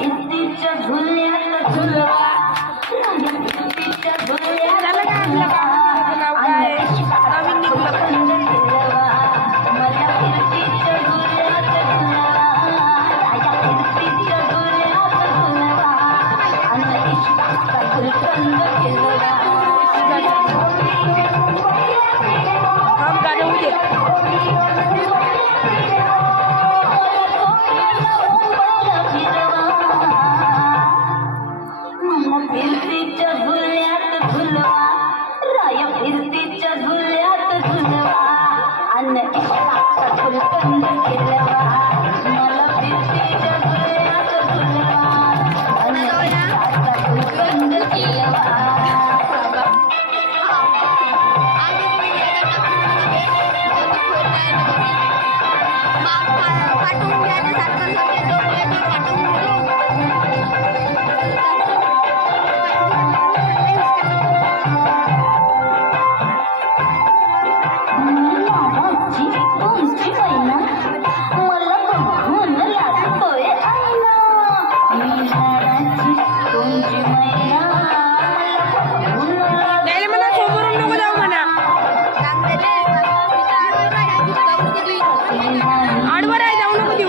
भिंतीच्या झुल्यात झुलवा. भिंतीच्या झुल्यात झुलवा. नवीन निघलं. आडवर आहे जाऊ नको देऊ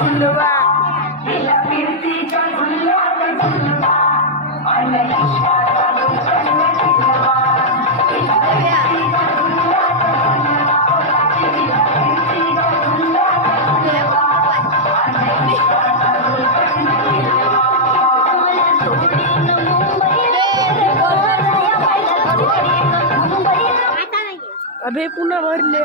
झुलवा हिला कीर्तीचा अभे पुन्हा भरले.